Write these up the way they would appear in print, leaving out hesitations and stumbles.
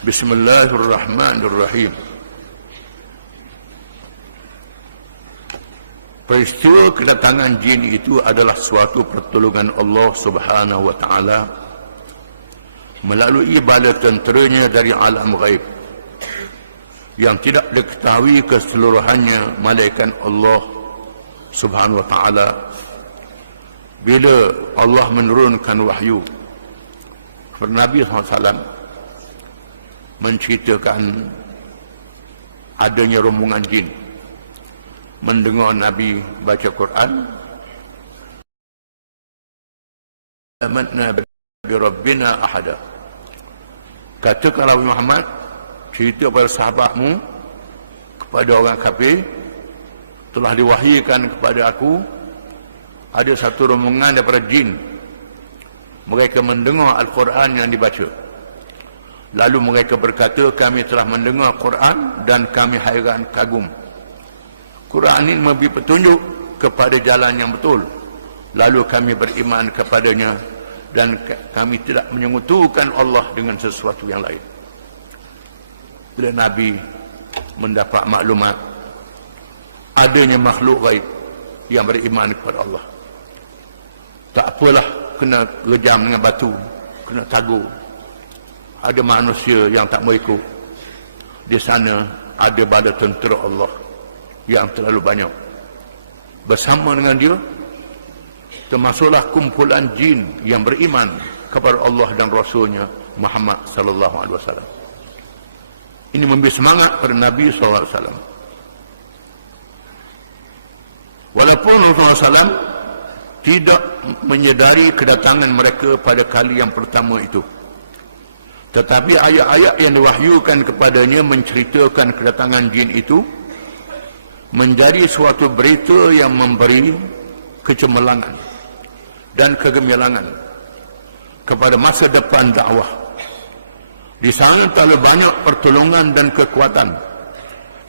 Bismillahirrahmanirrahim. Peristiwa kedatangan jin itu adalah suatu pertolongan Allah Subhanahu wa taala melalui bala tenteranya dari alam ghaib yang tidak diketahui keseluruhannya malaikat Allah Subhanahu wa taala bila Allah menurunkan wahyu kepada Nabi SAW menceritakan adanya rombongan jin mendengar Nabi baca Quran, amanna bi rabbina ahada. Katakanlah Muhammad, cerita kepada sahabatmu, kepada orang kafir, telah diwahyukan kepada aku ada satu rombongan daripada jin. Mereka mendengar Al-Quran yang dibaca. Lalu mereka berkata, kami telah mendengar Quran dan kami hairan kagum. Quran ini memberi petunjuk kepada jalan yang betul. Lalu kami beriman kepadanya dan kami tidak menyekutukan Allah dengan sesuatu yang lain. Bila Nabi mendapat maklumat adanya makhluk gaib yang beriman kepada Allah, tak apalah kena lejam dengan batu, kena tagur. Ada manusia yang tak mau ikut. Di sana ada bala tentera Allah yang terlalu banyak. Bersama dengan dia termasuklah kumpulan jin yang beriman kepada Allah dan Rasulnya Muhammad sallallahu alaihi wasallam. Ini memberi semangat pada Nabi sallallahu alaihi wasallam. Walaupun Rasulullah SAW tidak menyedari kedatangan mereka pada kali yang pertama itu, tetapi ayat-ayat yang diwahyukan kepadanya menceritakan kedatangan jin itu menjadi suatu berita yang memberi kecemerlangan dan kegemilangan kepada masa depan dakwah. Di sana terlalu banyak pertolongan dan kekuatan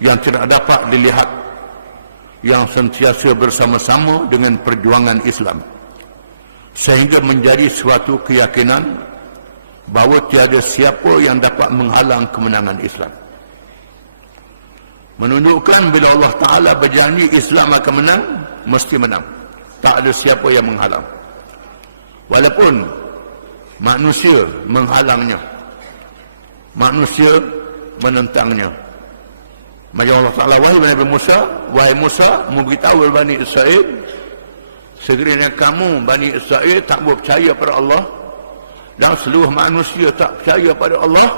yang tidak dapat dilihat, yang sentiasa bersama-sama dengan perjuangan Islam, sehingga menjadi suatu keyakinan bahawa tiada siapa yang dapat menghalang kemenangan Islam. Menunjukkan bila Allah Ta'ala berjanji Islam akan menang, mesti menang. Tak ada siapa yang menghalang. Walaupun manusia menghalangnya, manusia menentangnya. Macam Allah Ta'ala, wahai Nabi Musa, wahai Musa, memberitahu Bani Israel, sekiranya kamu Bani Israel tak percaya pada Allah dan seluruh manusia tak percaya pada Allah,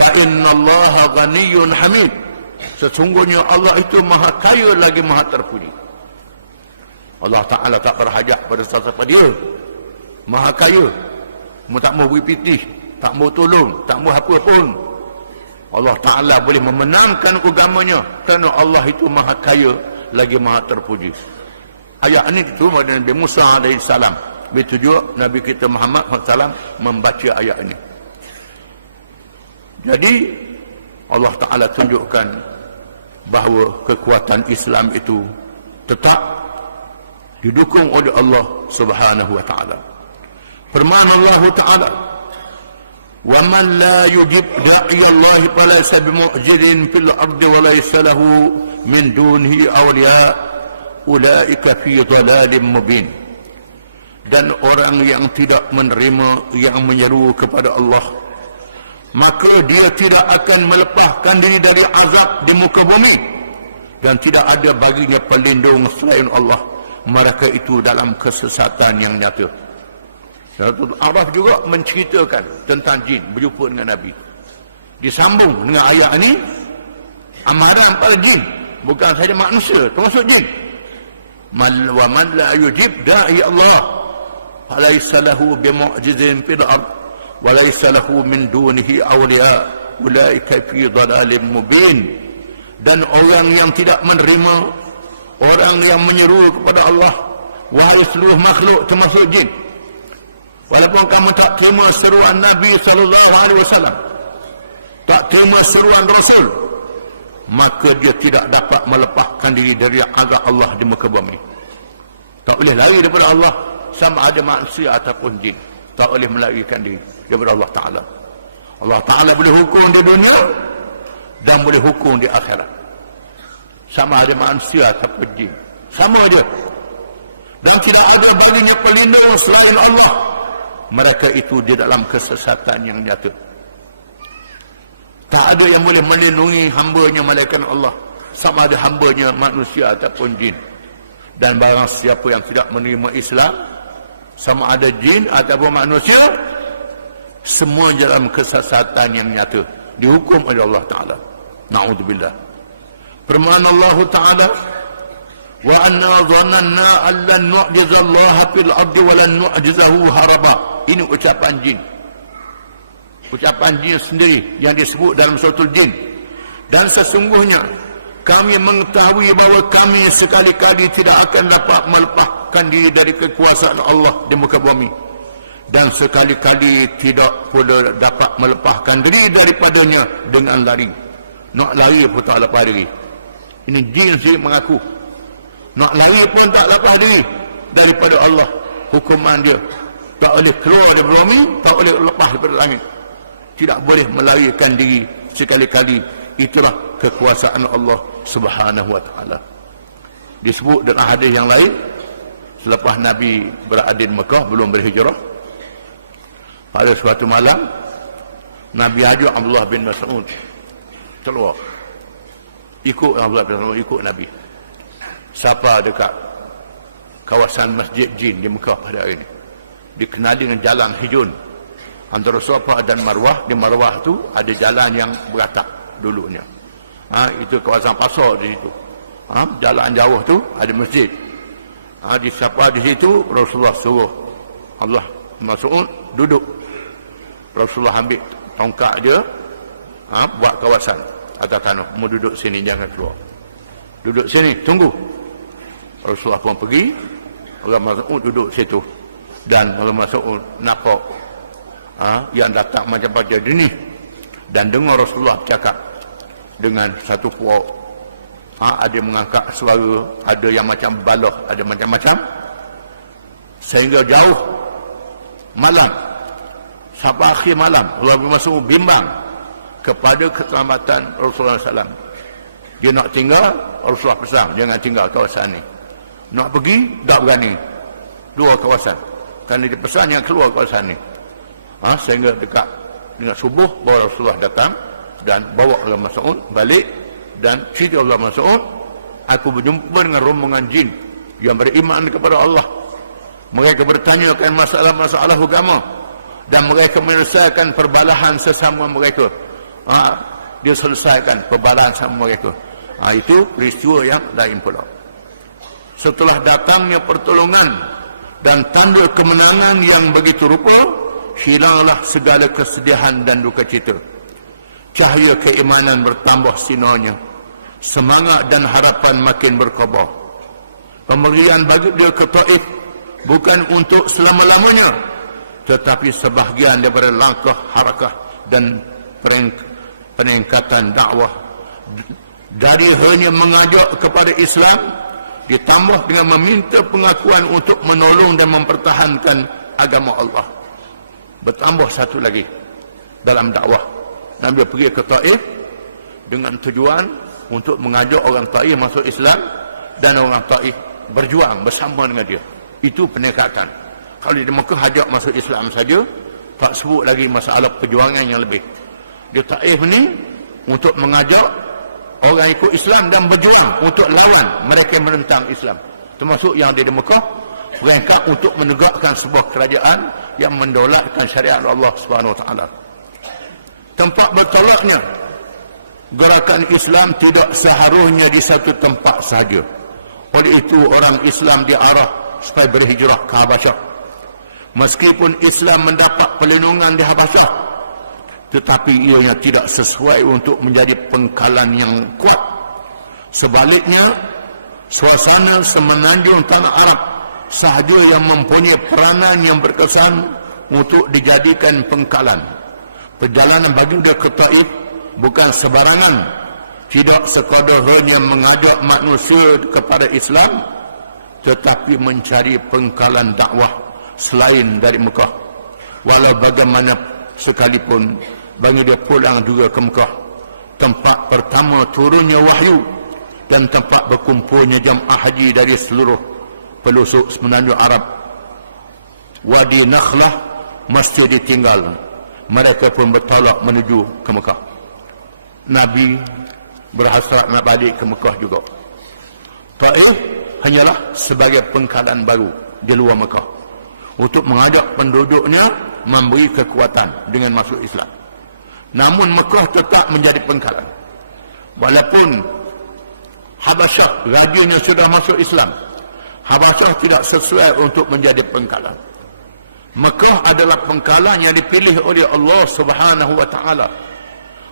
fa innallaha ghaniyyun hamid, sesungguhnya Allah itu maha kaya lagi maha terpuji. Allah Ta'ala tak berhajat pada siapa dia, maha kaya, tak mau beri pitih, tak mau tolong, tak mau apa pun. Allah Ta'ala boleh memenangkan agamanya kerana Allah itu maha kaya lagi maha terpuji. Ayat ini diturunkan oleh Nabi Musa AS. Begitu juga Nabi kita Muhammad SAW membaca ayat ini. Jadi Allah Ta'ala tunjukkan bahawa kekuatan Islam itu tetap didukung oleh Allah Subhanahu wa Ta'ala. Firman Allah Ta'ala, wa man la yujib da'i Allah falaysa bimu'jizin fil ardi wa laysa lahu min dunihi awliya ulaika fi dhalalin mubin. Dan orang yang tidak menerima, yang menyeru kepada Allah, maka dia tidak akan melepaskan diri dari azab di muka bumi, dan tidak ada baginya pelindung selain Allah. Mereka itu dalam kesesatan yang nyata. Suratul Araf juga menceritakan tentang jin berjumpa dengan Nabi. Disambung dengan ayat ini amaran pada jin, bukan saja manusia, termasuk jin. Wa man la yujib da'i Allah falaysa lahu bimu'jizin fil ard wa laysa lahu min dunihi awliya ulaika fi dhalalin mubin. Dan orang yang tidak menerima, orang yang menyeru kepada Allah, wahai seluruh makhluk termasuk jin, walaupun kamu tak terima seruan Nabi SAW, tak terima seruan Rasul, maka dia tidak dapat melepaskan diri dari azab Allah di muka bumi. Tak boleh lari daripada Allah, sama ada manusia ataupun jin. Tak boleh melarikan diri daripada Allah Ta'ala. Allah Ta'ala boleh hukum di dunia dan boleh hukum di akhirat. Sama ada manusia atau jin, sama dia. Dan tidak ada baginya pelindung selain Allah. Mereka itu di dalam kesesatan yang nyata. Tak ada yang boleh melindungi hamba-Nya malaikat Allah, sama ada hamba-Nya manusia ataupun jin. Dan barang siapa yang tidak menerima Islam, sama ada jin ataupun manusia, semua dalam kesesatan yang nyata, dihukum oleh Allah Ta'ala. Na'udzubillah. Firman Allah Ta'ala, wa anna dhananna an lan nu'jiza Allah fil ardi wa lan nu'jizahu haraba. Ini ucapan jin. Ucapan jin sendiri yang disebut dalam suratul jin. Dan sesungguhnya kami mengetahui bahawa kami sekali-kali tidak akan dapat melepaskan diri dari kekuasaan Allah di muka bumi, dan sekali-kali tidak pula dapat melepaskan diri daripadanya dengan lari. Nak lari pun tak lepas diri. Ini jin sendiri mengaku nak lari pun tak lepas diri daripada Allah. Hukuman dia tak boleh keluar dari bumi, tak boleh lepas daripada langit, tidak boleh melarikan diri sekali-kali. Itulah kekuasaan Allah Subhanahu wa Ta'ala. Disebut dalam hadis yang lain, selepas Nabi berada di Mekah, belum berhijrah, pada suatu malam Nabi ajak Abdullah bin Mas'ud keluar. Ikut Abdullah bin Mas'ud, ikut Nabi. Siapa dekat kawasan Masjid Jin di Mekah pada hari ini, dikenali dengan jalan hijun antara Safa dan Marwah. Di Marwah tu ada jalan yang beratap dulunya. Itu kawasan pasar di situ. Jalan jauh tu ada masjid. Di Safa di situ Rasulullah suruh Allah Mas'ud duduk. Rasulullah ambil tongkat dia, buat kawasan atas tanah. Mau duduk sini, jangan keluar. Duduk sini, tunggu. Rasulullah pun pergi. Allah Mas'ud duduk situ. Dan Allah Mas'ud nampak yang datang macam baca jenis. Dan dengar Rasulullah bercakap dengan satu puak. Ada mengangkat suara, ada yang macam balah, ada macam-macam. Sehingga jauh malam, sampai akhir malam, Allah Mas'ud bimbang kepada keselamatan Rasulullah SAW. Dia nak tinggal, Rasulullah pesan, jangan tinggal kawasan ni. Nak pergi, tak berani. Dua kawasan. Kerana dia pesan, jangan keluar kawasan ni. Sehingga dekat dengan subuh, bawa Rasulullah datang dan bawa Allah Mas'ud balik. Dan cerita Allah Mas'ud, aku berjumpa dengan rombongan jin yang beriman kepada Allah. Mereka bertanya akan masalah-masalah agama, dan mereka menyelesaikan perbalahan sesama mereka. Dia selesaikan perbalahan sama mereka. Itu peristiwa yang lain pula. Setelah datangnya pertolongan dan tanda kemenangan yang begitu rupa, hilanglah segala kesedihan dan duka cita. Cahaya keimanan bertambah sinarnya. Semangat dan harapan makin berkobar. Pemberian bagi dia ke Taif bukan untuk selama-lamanya, tetapi sebahagian daripada langkah harakah dan peningkatan dakwah. Dari hanya mengajak kepada Islam, ditambah dengan meminta pengakuan untuk menolong dan mempertahankan agama Allah. Bertambah satu lagi dalam dakwah. Dan dia pergi ke Taif dengan tujuan untuk mengajak orang Taif masuk Islam, dan orang Taif berjuang bersama dengan dia. Itu peningkatan. Kalau di Mekah ajak masuk Islam saja, tak sebut lagi masalah perjuangan yang lebih. Di Taif ni untuk mengajak orang ikut Islam dan berjuang untuk lawan mereka yang menentang Islam. Termasuk yang ada di Mekah, mereka untuk menegakkan sebuah kerajaan yang mendaulatkan syariat Allah Subhanahu Wa Taala. Tempat bertolaknya gerakan Islam tidak seharusnya di satu tempat sahaja. Oleh itu orang Islam diarah supaya berhijrah ke Habasyah. Meskipun Islam mendapat perlindungan di Habasyah, tetapi ianya tidak sesuai untuk menjadi pengkalan yang kuat. Sebaliknya, suasana semenanjung tanah Arab sahaja yang mempunyai peranan yang berkesan untuk dijadikan pengkalan. Perjalanan baginda ke Taif bukan sebarangan, tidak sekadar hanya mengajak manusia kepada Islam, tetapi mencari pengkalan dakwah selain dari Mekah. Walau bagaimana sekalipun bagi dia pulang juga ke Mekah, tempat pertama turunnya wahyu dan tempat berkumpulnya jamaah haji dari seluruh pelosok semenanjung Arab. Wadi Nakhlah masih ditinggal, mereka pun bertolak menuju ke Mekah. Nabi berhasrat nak balik ke Mekah juga. Taif hanyalah sebagai pengkalan baru di luar Mekah untuk mengajak penduduknya memberi kekuatan dengan masuk Islam. Namun Mekah tetap menjadi pengkalan. Walaupun Habasyah rajanya sudah masuk Islam, Habasyah tidak sesuai untuk menjadi pengkalan. Mekah adalah pengkalan yang dipilih oleh Allah Subhanahu wa taala,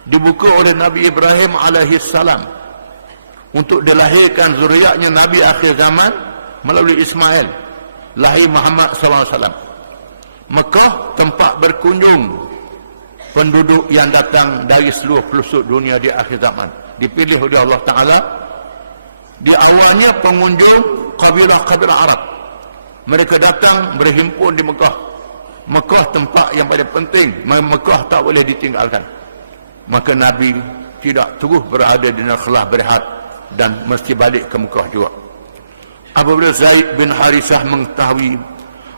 dibuka oleh Nabi Ibrahim alaihi salam untuk dilahirkan zuriatnya Nabi akhir zaman melalui Ismail, lahir Muhammad sallallahu alaihi wasallam. Mekah tempat berkunjung penduduk yang datang dari seluruh pelosok dunia di akhir zaman, dipilih oleh Allah taala. Di awalnya pengunjung kabilah-kabilah Arab, mereka datang berhimpun di Mekah. Mekah tempat yang paling penting, Mekah tak boleh ditinggalkan. Maka Nabi tidak terus berada di Nakhlah berehat dan mesti balik ke Mekah juga. Apabila Zaid bin Harithah mengetahui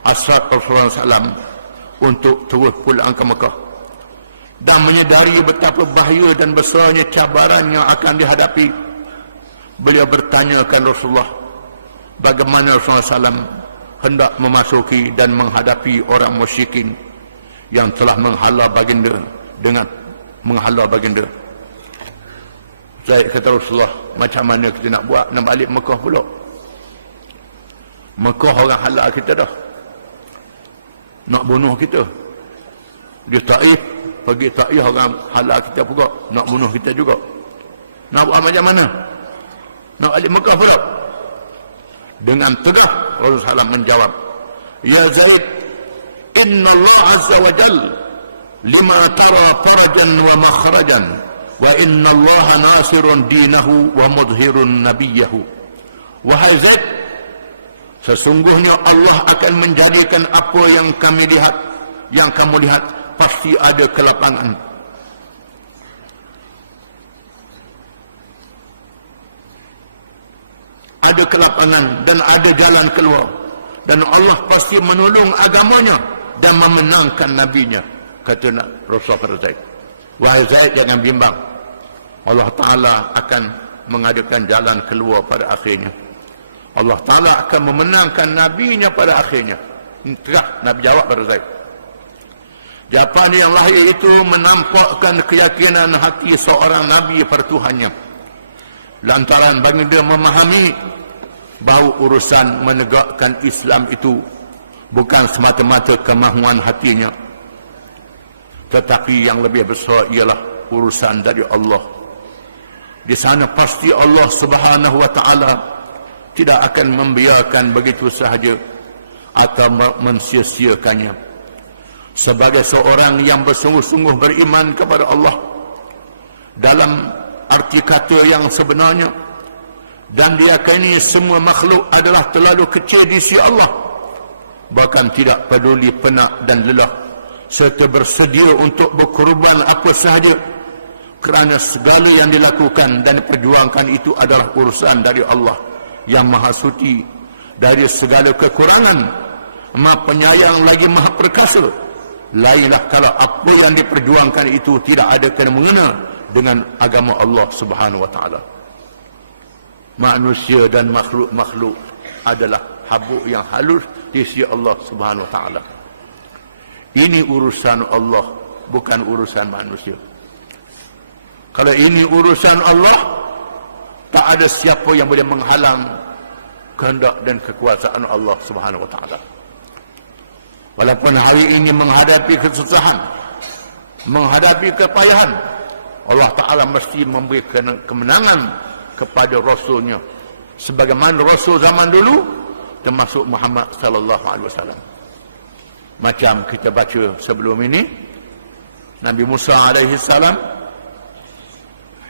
hasrat Rasulullah SAW untuk terus pulang ke Mekah dan menyedari betapa bahaya dan besarnya cabaran yang akan dihadapi, beliau bertanya kepada Rasulullah bagaimana Rasulullah SAW hendak memasuki dan menghadapi orang musyrikin yang telah menghala baginda dengan menghala baginda. Zaid kata Rasulullah, macam mana kita nak buat, nak balik Mekah pula? Mekah orang hala kita dah, nak bunuh kita. Di Taif, pergi Taif orang hala kita pula, nak bunuh kita juga. Nak buat macam mana? Nak balik Mekah pula? Dengan tegas Rasulullah SAW menjawab, ya Zaid, inna Allah azza wa jal lima tara farajan wa makhrajan wa inna Allah nasirun dinahu wa mudhirun nabiyahu. Wahai Zaid, sesungguhnya Allah akan menjadikan apa yang kami lihat, yang kamu lihat, pasti ada kelapangan. Ada kelapangan dan ada jalan keluar, dan Allah pasti menolong agamanya dan memenangkan nabinya, kata Rasulullah pada Zaid. Wahai Zaid, jangan bimbang, Allah Ta'ala akan mengadakan jalan keluar pada akhirnya. Allah Ta'ala akan memenangkan nabinya pada akhirnya. Terah Nabi jawab pada Zaid. Jawapan yang lahir itu menampakkan keyakinan hati seorang nabi pada Tuhannya, lantaran bagi dia memahami bahawa urusan menegakkan Islam itu bukan semata-mata kemahuan hatinya, tetapi yang lebih besar ialah urusan dari Allah. Di sana pasti Allah Subhanahu wa taala tidak akan membiarkan begitu sahaja atau mensia-siakannya. Sebagai seorang yang bersungguh-sungguh beriman kepada Allah dalam arti kata yang sebenarnya, dan diyakini semua makhluk adalah terlalu kecil di sisi Allah, bahkan tidak peduli penat dan lelah, serta bersedia untuk berkorban apa sahaja, kerana segala yang dilakukan dan diperjuangkan itu adalah urusan dari Allah yang maha suci dari segala kekurangan, maha penyayang lagi maha perkasa. Lainlah kalau apa yang diperjuangkan itu tidak ada kena-mengena dengan agama Allah Subhanahu wa taala. Manusia dan makhluk-makhluk adalah habuk yang halus di sisi Allah Subhanahu wa taala. Ini urusan Allah, bukan urusan manusia. Kalau ini urusan Allah, tak ada siapa yang boleh menghalang kehendak dan kekuasaan Allah Subhanahu wa taala. Walaupun hari ini menghadapi kesusahan, menghadapi kepayahan, Allah Ta'ala mesti memberi kemenangan kepada Rasulnya, sebagaimana Rasul zaman dulu, termasuk Muhammad sallallahu alaihi wasallam. Macam kita baca sebelum ini, Nabi Musa alaihi salam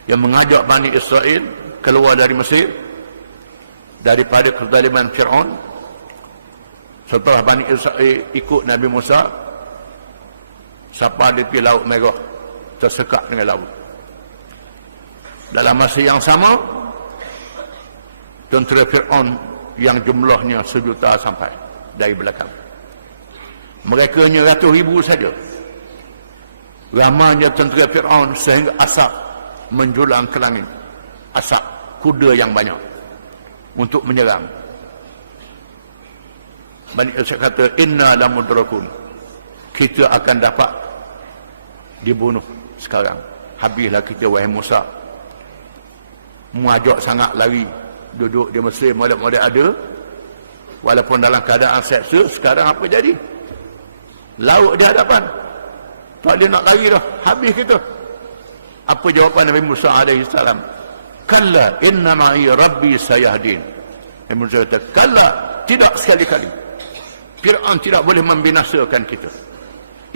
yang mengajak Bani Israel keluar dari Mesir daripada kezaliman Fir'aun. Setelah Bani Israel ikut Nabi Musa, sampai di Laut Merah, tersekat dengan laut. Dalam masa yang sama, tentera Fir'aun yang jumlahnya 1 juta sampai dari belakang. Mereka hanya ratus ribu saja. Ramanya tentera Fir'aun sehingga asap menjulang ke langit. Asap kuda yang banyak untuk menyerang. Bani Israil kata, inna lamudrakun, kita akan dapat dibunuh sekarang. Habislah kita, wahai Musa. Muajak sangat lari, duduk di Mesir model-model ada, walaupun dalam keadaan seksa. Sekarang apa jadi? Laut di hadapan, tak dia nak lari dah, habis kita. Apa jawapan Nabi Musa alaihi salam? Kalla inna ma'i rabbi sayahdin. Nabi Musa kata, kalla, tidak sekali-kali. Fir'aun tidak boleh membinasakan kita.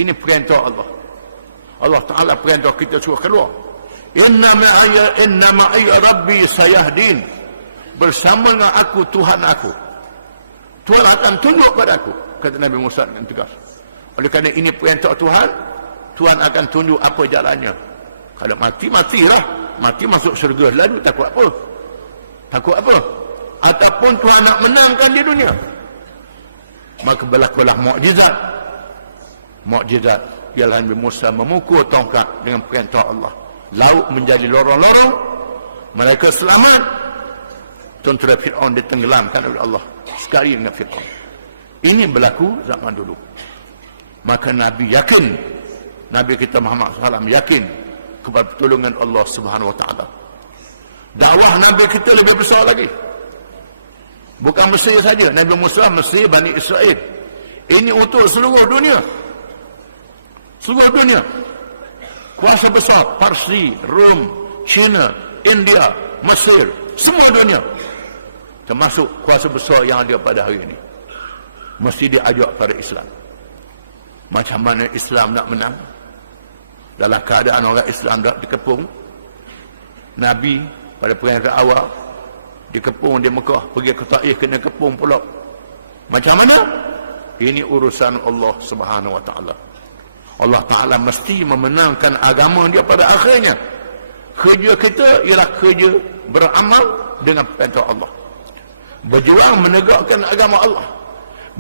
Ini perintah Allah. Allah Ta'ala perintah kita suruh keluar. Inna ma'i rabbi sayahdin. Bersama dengan aku, Tuhan aku. Tuhan akan tunjuk pada aku, kata Nabi Musa dengan tegas. Oleh kerana ini perintah Tuhan, Tuhan akan tunjuk apa jalannya. Kalau mati, matilah. Mati masuk syurga lalu, takut apa? Takut apa? Ataupun Tuhan nak menangkan di dunia, maka berlakulah mukjizat. Mukjizat ialah Nabi Musa memukul tongkat dengan perintah Allah. Laut menjadi lorong-lorong, mereka selamat. Tentera Fir'aun ditenggelamkan oleh Allah sekali dengan Fir'aun. Ini berlaku zaman dulu. Maka Nabi yakin, Nabi kita Muhammad SAW yakin kepada pertolongan Allah Subhanahu Wa Taala. Dakwah Nabi kita lebih besar lagi. Bukan Mesir saja. Nabi Musa Mesir, Bani Israel. Ini untuk seluruh dunia. Seluruh dunia. Kuasa besar Parsi, Rom, China, India, Mesir, semua dunia. Termasuk kuasa besar yang ada pada hari ini. Mesti diajak pada Islam. Macam mana Islam nak menang? Dalam keadaan orang Islam dah dikepung. Nabi pada peringkat awal dikepung di Mekah, pergi ke Taif kena kepung pula. Macam mana? Ini urusan Allah Subhanahu Wa Taala. Allah Taala mesti memenangkan agama dia pada akhirnya. Kerja kita ialah kerja beramal dengan perintah Allah. Berjuang menegakkan agama Allah.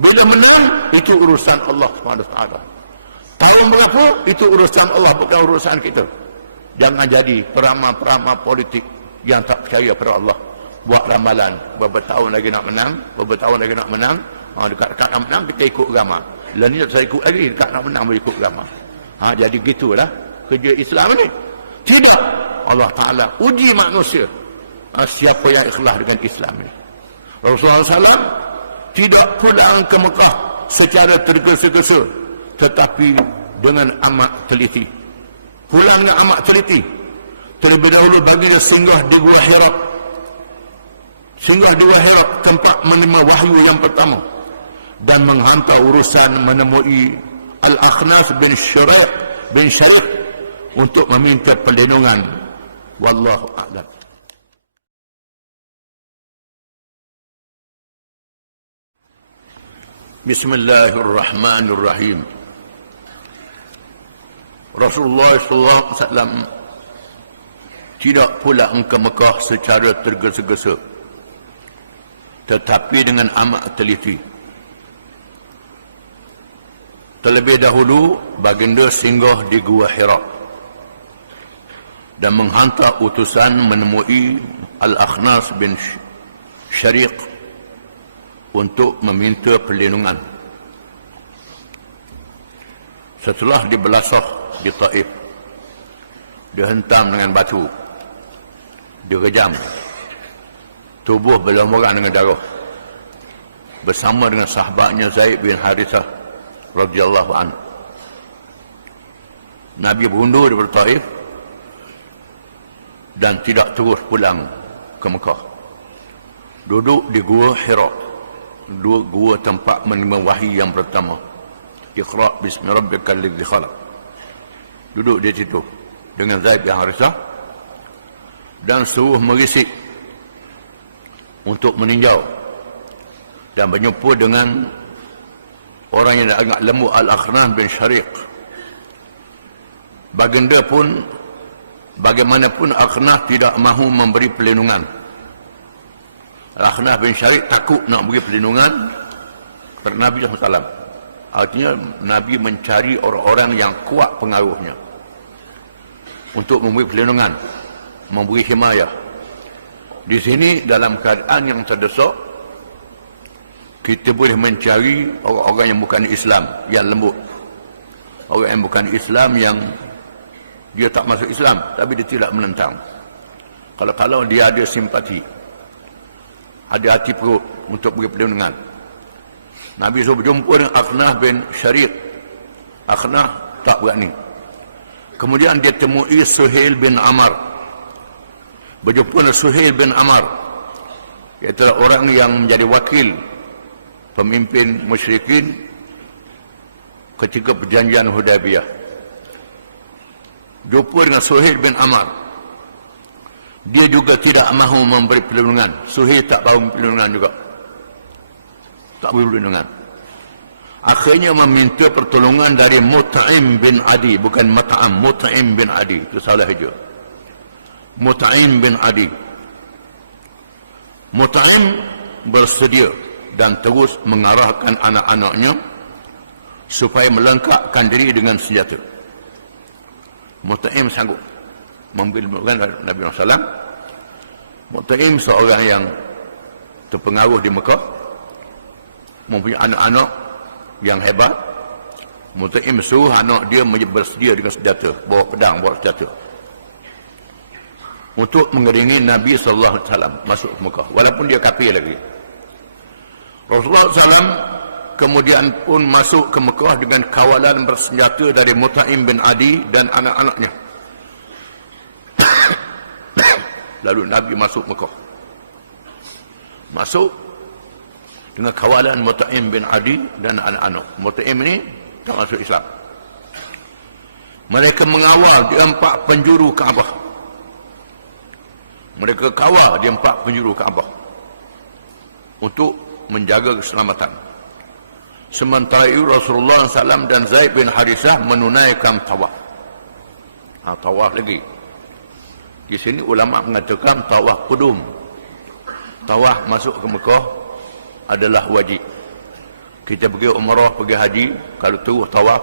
Bila menang, itu urusan Allah Subhanahu Wa Taala. Tahun berapa, itu urusan Allah, bukan urusan kita. Jangan jadi peramal-peramal politik yang tak percaya pada Allah. Buat ramalan, beberapa tahun lagi nak menang, beberapa tahun lagi nak menang, dekat-dekat nak menang, kita ikut agama. Lalu ni saya ikut lagi, dekat nak menang, boleh ikut agama. Jadi gitulah kerja Islam ni. Tidak. Allah Ta'ala uji manusia. Siapa yang ikhlas dengan Islam ni. Rasulullah SAW tidak pulang ke Mekah secara tergesa-gesa, tetapi dengan amat teliti. Pulang dengan amat teliti. Terlebih dahulu bagi dia singgah di Gua Hira. Singgah di Gua Hira, tempat menerima wahyu yang pertama, dan menghantar urusan menemui Al-Akhnas bin Syariq untuk meminta perlindungan. Wallahu a'lam. Bismillahirrahmanirrahim. Rasulullah SAW tidak pulang ke Mekah secara tergesa-gesa, tetapi dengan amat teliti. Terlebih dahulu baginda singgah di Gua Hira dan menghantar utusan menemui Al-Akhnas bin Syariq untuk meminta perlindungan. Setelah dibelasah di Taif, dihentam dengan batu, direjam, tubuh berlumuran dengan darah, bersama dengan sahabatnya Zaid bin Harithah radhiyallahu anhu. Nabi berundur di Taif dan tidak terus pulang ke Mekah. Duduk di Gua Hira, gua tempat menerima wahyu yang pertama. Iqra bismi rabbikal ladzi khalaq. Duduk di situ dengan Zaid bin Harithah dan suruh merisik untuk meninjau dan berjumpa dengan orang yang agak lembu Al-Akhnas bin Syariq. Baginda pun bagaimanapun Akhnaf tidak mahu memberi perlindungan. Akhnaf bin Syarif takut nak beri perlindungan kepada Nabi SAW. Artinya Nabi mencari orang-orang yang kuat pengaruhnya untuk memberi perlindungan, memberi himayah. Di sini dalam keadaan yang terdesak, kita boleh mencari orang-orang yang bukan Islam, yang lembut. Orang yang bukan Islam, yang dia tak masuk Islam tapi dia tidak menentang. Kalau dia ada simpati, ada hati perut untuk beri perlindungan. Nabi suruh berjumpa dengan Akhnaf bin Syarif. Akhnaf tak berani. Kemudian dia temui Suhail bin Amr. Berjumpa dengan Suhail bin Amr, iaitu orang yang menjadi wakil pemimpin musyrikin ketika perjanjian Hudaybiyah. Jumpa dengan Suhail bin Amr. Dia juga tidak mahu memberi perlindungan. Suhail tak mahu perlindungan juga. Tak beri perlindungan. Akhirnya meminta pertolongan dari Mut'im bin Adi. Bukan Mat'am, Mut'im bin Adi. Itu salah saja. Mut'im bin Adi. Mut'im bersedia dan terus mengarahkan anak-anaknya supaya melengkapkan diri dengan senjata. Mut'im sanggup membimbingkan Nabi SAW. Mut'im seorang yang terpengaruh di Mekah, mempunyai anak-anak yang hebat. Mut'im suruh anak dia bersedia dengan senjata, bawa pedang, bawa senjata, untuk mengiringi Nabi SAW masuk ke Mekah, walaupun dia kafir lagi. Rasulullah SAW kemudian pun masuk ke Mekah dengan kawalan bersenjata dari Mut'im bin Adi dan anak-anaknya. Lalu Nabi masuk Mekah. Masuk dengan kawalan Mut'im bin Adi dan anak-anak. Mut'im ini tak masuk Islam. Mereka mengawal di 4 penjuru Kaabah. Mereka kawal di 4 penjuru Kaabah untuk menjaga keselamatan. Sementara itu Rasulullah SAW dan Zaid bin Harisah menunaikan tawaf. Tawaf lagi. Di sini ulama mengatakan tawaf qudum. Tawaf masuk ke Mekah adalah wajib. Kita pergi umrah, pergi haji, kalau terus tawaf,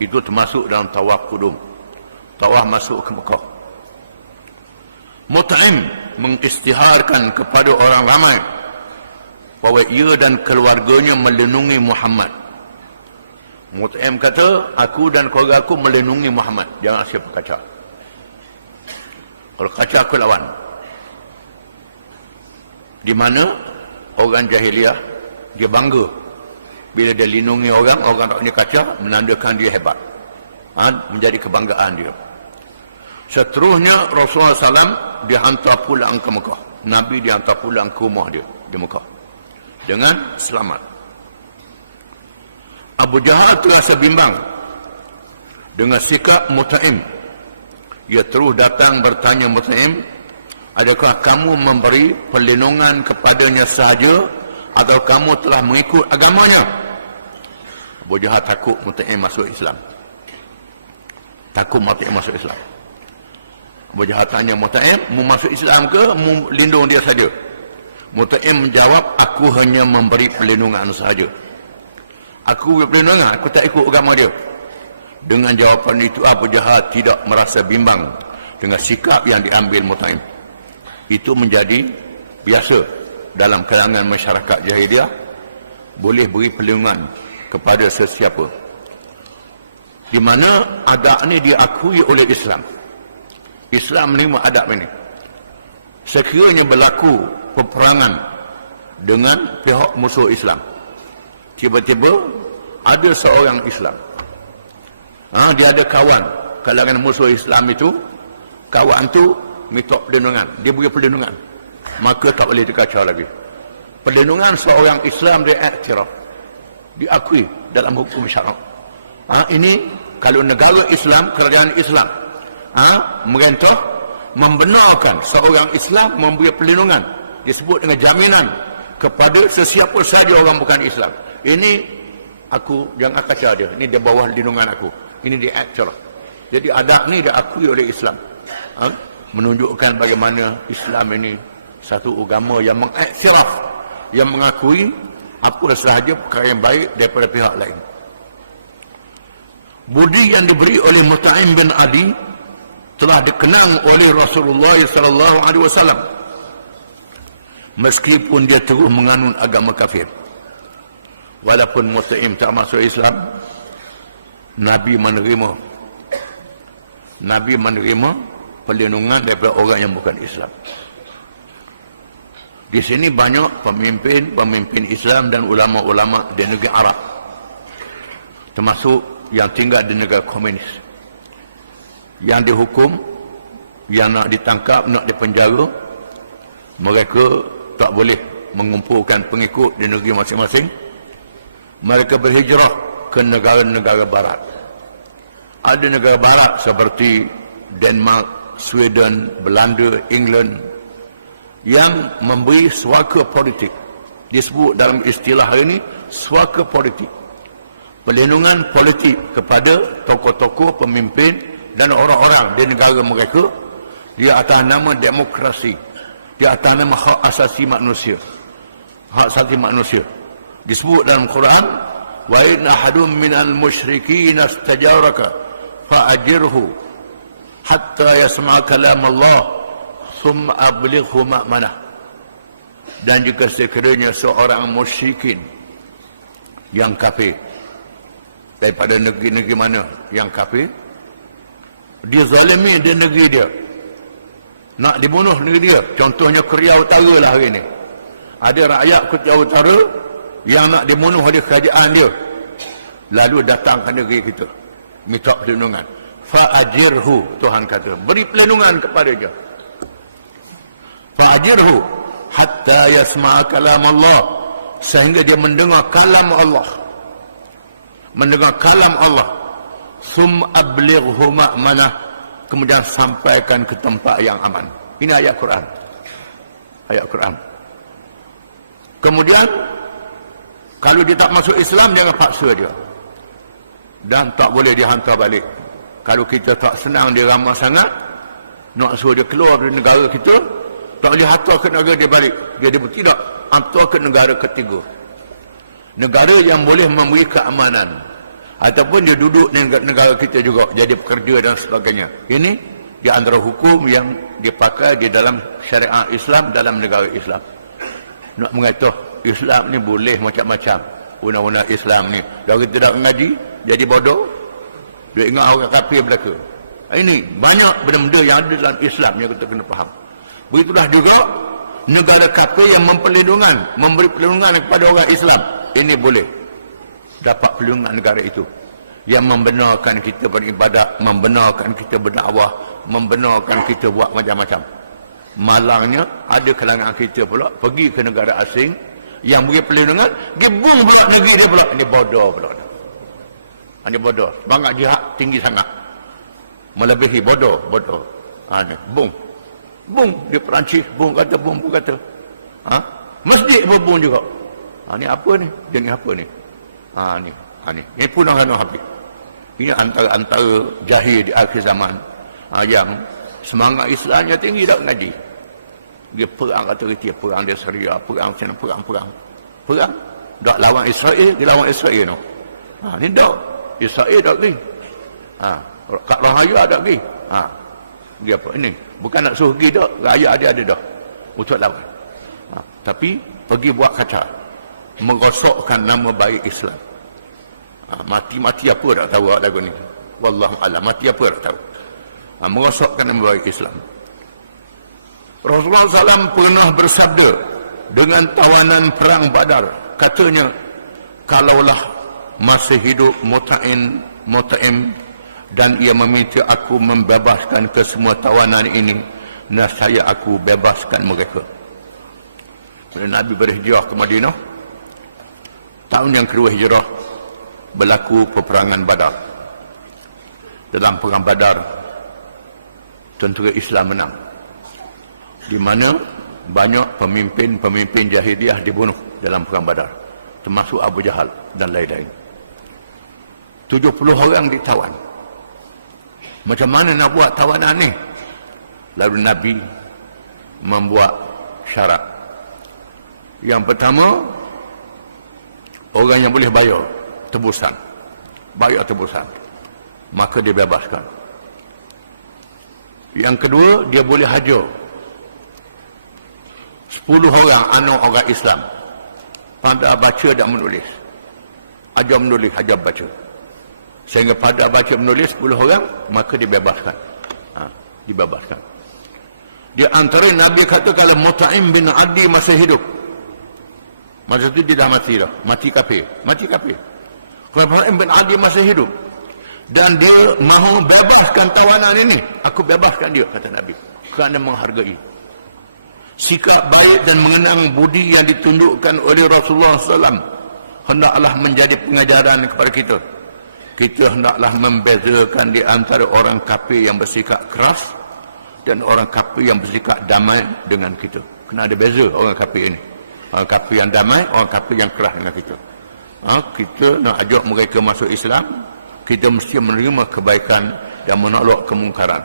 itu termasuk dalam tawaf qudum. Tawaf masuk ke Mekah. Mut'im mengisytiharkan kepada orang ramai bahawa ia dan keluarganya melindungi Muhammad. Mut'im kata, aku dan keluarga aku melindungi Muhammad, jangan siapa kacau. Kalau kacau aku lawan. Di mana orang jahiliah dia bangga bila dia lindungi orang tak punya kacau, menandakan dia hebat. Menjadi kebanggaan dia. Seterusnya Rasulullah SAW dihantar pulang ke Mekah. Nabi dihantar pulang ke rumah dia di Mekah dengan selamat. Abu Jahal terasa bimbang dengan sikap Mut'im. Ia terus datang bertanya Mut'im, adakah kamu memberi perlindungan kepadanya sahaja atau kamu telah mengikut agamanya? Abu Jahal takut Mut'im masuk Islam. Takut Mut'im masuk Islam. Abu Jahal tanya Mut'im, mu masuk Islam ke mu lindung dia saja? Mut'im menjawab, aku hanya memberi perlindungan sahaja. Aku beri perlindungan, aku tak ikut agama dia. Dengan jawapan itu Abu Jahal tidak merasa bimbang dengan sikap yang diambil Mut'im. Itu menjadi biasa dalam kalangan masyarakat jahiliah, boleh beri perlindungan kepada sesiapa, di mana adab ini diakui oleh Islam. Islam menerima adab ini. Sekiranya berlaku peperangan dengan pihak musuh Islam, tiba-tiba ada seorang Islam, dia ada kawan kalangan musuh Islam itu, kawan tu minta perlindungan, dia beri perlindungan, maka tak boleh dikacau lagi. Perlindungan seorang Islam diiktiraf, diakui dalam hukum syarak. Ini kalau negara Islam, kerajaan Islam merintah membenarkan seorang Islam memberi perlindungan, disebut dengan jaminan kepada sesiapa saja orang bukan Islam. Ini aku jangan kacau dia, ini di bawah lindungan aku, ini diiktiraf. Jadi adab ni diakui oleh Islam. Menunjukkan bagaimana Islam ini satu agama yang mengiktiraf, yang mengakui apa sahaja perkara yang baik daripada pihak lain. Budi yang diberi oleh Mut'im bin Adi telah dikenang oleh Rasulullah sallallahu alaihi wasallam meskipun dia terus menganut agama kafir. Walaupun Mut'im tak masuk Islam, Nabi menerima perlindungan daripada orang yang bukan Islam. Di sini banyak pemimpin Islam dan ulama-ulama di negeri Arab, termasuk yang tinggal di negara komunis, yang dihukum, yang nak ditangkap, nak dipenjara. Mereka tak boleh mengumpulkan pengikut di negeri masing-masing. Mereka berhijrah ke negara-negara barat. Ada negara barat seperti Denmark, Sweden, Belanda, England yang memberi suaka politik. Disebut dalam istilah hari ini suaka politik. Perlindungan politik kepada tokoh-tokoh, pemimpin dan orang-orang di negara mereka di atas nama demokrasi, di atas nama hak asasi manusia. Hak asasi manusia disebut dalam Quran, wa in ahadun minal musyrikin istajaraka fa'ajirhu hatta yasma'a kalam Allah thumma ablighu ma'manah. Dan jika sekiranya seorang musyrikin yang kafir daripada negeri-negeri mana yang kafir, dia zalimi di negeri dia, nak dibunuh negeri dia, contohnya Korea Utara lah hari ini, ada rakyat Korea Utara yang nak dibunuh oleh kerajaan dia, lalu datang ke negeri kita minta perlindungan, fa'ajirhu, Tuhan kata beri perlindungan kepada dia, fa'ajirhu hatta yasma'a kalam Allah, sehingga dia mendengar kalam Allah, mendengar kalam Allah. Sum ablighu ma'manah, kemudian sampaikan ke tempat yang aman. Ini ayat Quran. Ayat Quran. Kemudian kalau dia tak masuk Islam, jangan paksa dia, dan tak boleh dihantar balik. Kalau kita tak senang dia ramah sangat, nak suruh dia keluar dari negara kita, tak boleh hantar ke negara dia balik. Dia tidak, hantar ke negara ketiga, negara yang boleh memberi keamanan, ataupun dia duduk di negara kita juga jadi pekerja dan sebagainya. Ini di antara hukum yang dipakai di dalam syariat Islam, dalam negara Islam. Nak mengatakan Islam ni boleh macam-macam, undang-undang Islam ni, dari tidak mengaji jadi bodoh, dia ingat orang kafir belaka. Ini banyak benda-benda yang ada dalam Islam yang kita kena faham. Begitulah juga negara kafir yang memberi perlindungan kepada orang Islam, ini boleh dapat perlindungan negara itu, yang membenarkan kita beribadat, membenarkan kita berdakwah, membenarkan kita buat macam-macam. Malangnya ada kalangan kita pula pergi ke negara asing yang beri perlindungan, gebung pula negeri dia pula. Ini bodoh pula. Ini bodoh. Semangat jihad tinggi sangat, melebihi bodoh. Ini bung di Perancis, bung kata. Masjid berbung juga. Ini apa ni? Jenis apa ni? Ini punah habis. Ini antara jahil di akhir zaman, yang semangat Islamnya tinggi, tak ngaji. Dia perang, kata dia perang, dia Syria, perang tak lawan Israel, dia lawan Israel no. Ni tak Israel tak lagi. Kat Rahaya ada lagi. Dia apa ini? Bukan nak suruh pergi dak, rakyat ada dah untuk lawan. Tapi pergi buat kacau, menggosokkan nama baik Islam. Mati apa tak tahu lagu ni. Wallahu a'lam, mati apa tak tahu. Menggosokkan nama baik Islam. Rasulullah SAW pernah bersabda dengan tawanan perang Badar, katanya, kalaulah masih hidup Mut'im dan ia meminta aku membebaskan ke semua tawanan ini, nescaya aku bebaskan mereka. Bila Nabi berhijrah ke Madinah, tahun yang kedua hijrah, berlaku peperangan Badar. Dalam perang Badar, tentera Islam menang, di mana banyak pemimpin jahiliyah dibunuh dalam perang Badar, termasuk Abu Jahal dan lain-lain. 70 orang ditawan. Macam mana nak buat tawanan ni? Lalu Nabi membuat syarat. Yang pertama, orang yang boleh bayar tebusan, maka dia bebaskan. Yang kedua, dia boleh hajar 10 orang anak orang Islam, pandai baca dan menulis, ajar menulis, ajar baca, sehingga pada baca menulis 10 orang, maka dibebaskan. Dibebaskan. Di antara Nabi kata kalau Mut'im bin Adi masih hidup, masa itu dia dah mati dah, mati kafir. Kalau Mut'im bin Adi masih hidup dan dia mahu bebaskan tawanan ini, aku bebaskan dia, kata Nabi, kerana menghargai sikap baik dan mengenang budi yang ditunjukkan oleh Rasulullah SAW. Hendaklah menjadi pengajaran kepada kita. Kita hendaklah membezakan di antara orang kafir yang bersikap keras dan orang kafir yang bersikap damai dengan kita. Kena ada beza orang kafir ini. Orang kafir yang damai, orang kafir yang keras dengan kita. Kita nak ajak mereka masuk Islam, kita mesti menerima kebaikan dan menolak kemungkaran.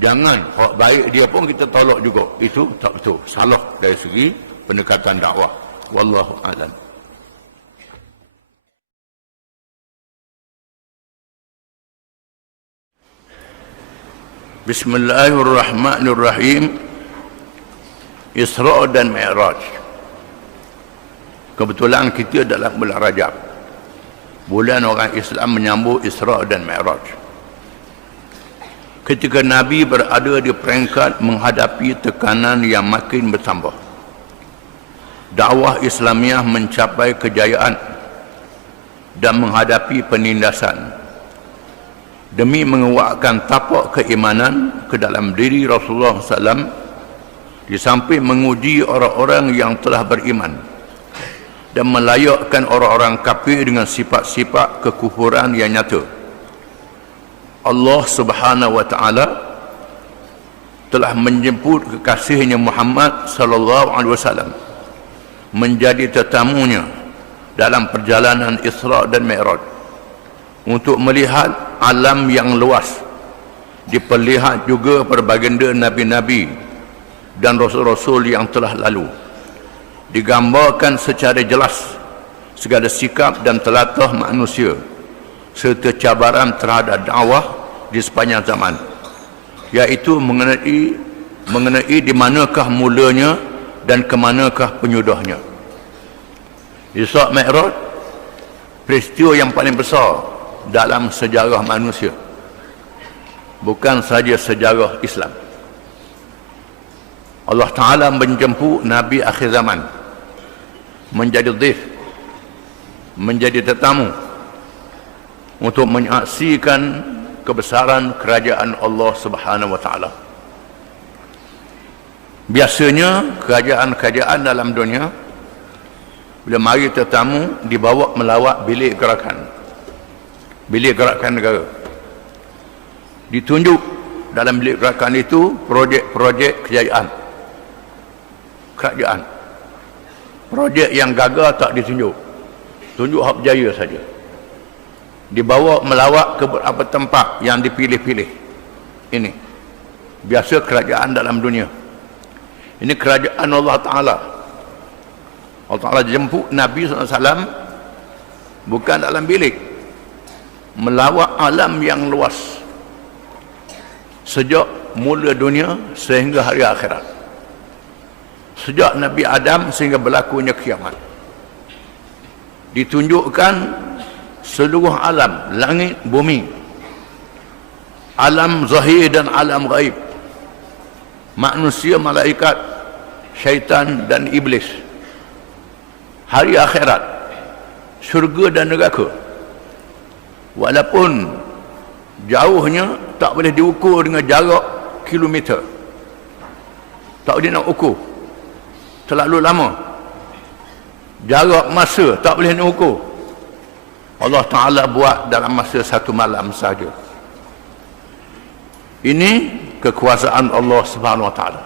Jangan hak baik dia pun kita tolak juga. Itu tak betul. Salah dari segi pendekatan dakwah. Wallahu a'lam. Bismillahirrahmanirrahim. Isra' dan Mi'raj. Kebetulan kita dalam bulan Rajab, bulan orang Islam menyambut Isra' dan Mi'raj. Ketika Nabi berada di peringkat menghadapi tekanan yang makin bertambah, dakwah Islamiah mencapai kejayaan dan menghadapi penindasan. Demi menguatkan tapak keimanan ke dalam diri Rasulullah SAW, di samping menguji orang-orang yang telah beriman dan melayakkan orang-orang kafir dengan sifat-sifat kekufuran yang nyata, Allah Subhanahu wa Ta'ala telah menjemput kekasihnya Muhammad sallallahu alaihi wasallam menjadi tetamunya dalam perjalanan Isra' dan Mi'raj untuk melihat alam yang luas. Diperlihat juga perbagenda nabi-nabi dan rasul-rasul yang telah lalu. Digambarkan secara jelas segala sikap dan telatah manusia serta cabaran terhadap dakwah di sepanjang zaman, iaitu mengenai di manakah mulanya dan ke manakah penyudahnya. Isra' Mi'raj peristiwa yang paling besar dalam sejarah manusia, bukan saja sejarah Islam. Allah Ta'ala menjemput Nabi akhir zaman menjadi dhaif, menjadi tetamu untuk menyaksikan kebesaran kerajaan Allah Subhanahu wa Ta'ala. Biasanya kerajaan-kerajaan dalam dunia bila mari tetamu dibawa melawat bilik gerakan negara. Ditunjuk dalam bilik gerakan itu projek-projek kerajaan. Projek yang gagal tak ditunjuk, tunjuk hak berjaya saja. Dibawa melawat ke beberapa tempat yang dipilih-pilih. Ini biasa kerajaan dalam dunia. Ini kerajaan Allah Ta'ala. Allah Ta'ala jemput Nabi SAW bukan dalam bilik, melawat alam yang luas sejak mula dunia sehingga hari akhirat, sejak Nabi Adam sehingga berlakunya kiamat. Ditunjukkan seluruh alam, langit, bumi, alam zahir dan alam gaib, manusia, malaikat, syaitan dan iblis, hari akhirat, syurga dan neraka. Walaupun jauhnya tak boleh diukur dengan jarak kilometer, tak boleh nak ukur, terlalu lama. Jarak masa tak boleh nak ukur. Allah Ta'ala buat dalam masa satu malam saja. Ini kekuasaan Allah Subhanahu wa Ta'ala.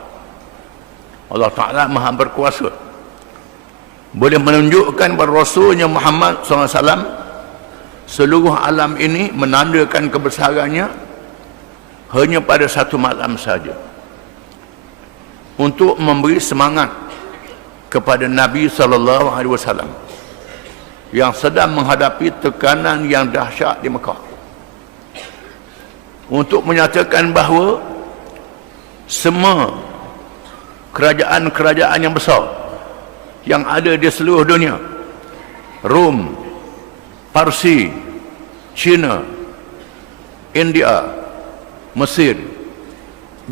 Allah Ta'ala Maha berkuasa, boleh menunjukkan kepada Rasulnya Muhammad SAW seluruh alam ini, menandakan kebesarannya hanya pada satu malam saja, untuk memberi semangat kepada Nabi SAW yang sedang menghadapi tekanan yang dahsyat di Mekah, untuk menyatakan bahawa semua kerajaan-kerajaan yang besar yang ada di seluruh dunia, Rom, Parsi, China, India, Mesir,